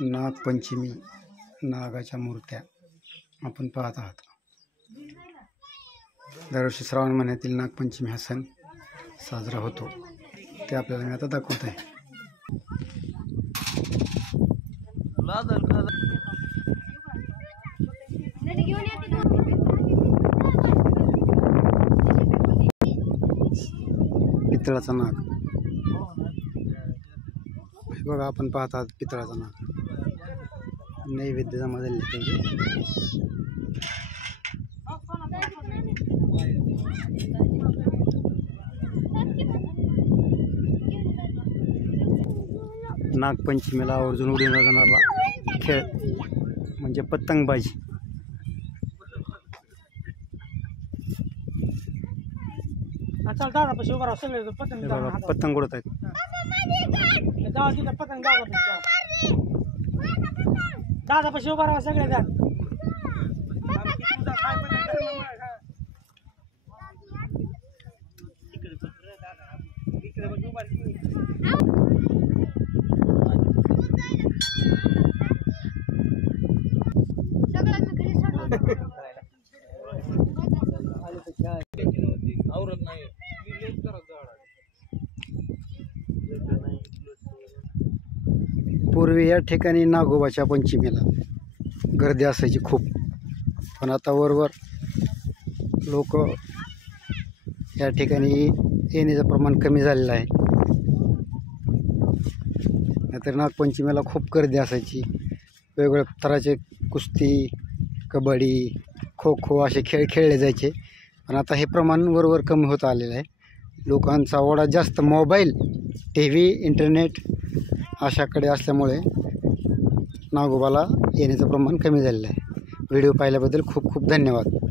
नागपंचमी नागाच्या मूर्त्या आपण पाहत आहात। दरवर्षी श्रावण महिन्यातील नागपंचमी हा सण साजरा होतो, ते आपल्याला मी आता दाखवत आहे। पितळाचा नाग बघा, आपण पाहत आहात पितळाचा नाग। नैवेद्य जमा झाले नागपंचमीला आवर्जून उडी जाणारा खेळ म्हणजे पतंगबाजी। पतंग उडत आहेत। दादा पशी उभा राहा सगळे जण। पूर्वी या ठिकाणी नागोबाच्या पंचमीला गर्दी असायची खूप, पण आता वरवर लोक या ठिकाणी येण्याचं प्रमाण कमी झालेलं आहे। नाहीतर नागपंचमीला खूप गर्दी असायची। वेगवेगळ्या तऱ्हाचे कुस्ती, कबड्डी, खो खो असे खेळ खेळले जायचे, पण आता हे प्रमाण वरवर कमी होत आलेलं आहे। लोकांचा ओढा जास्त मोबाईल, टी व्ही, इंटरनेट अशाकडे असल्यामुळे नागोबाला येण्याचं प्रमाण कमी झालेलं आहे। व्हिडिओ पाहिल्याबद्दल खूप खूप धन्यवाद।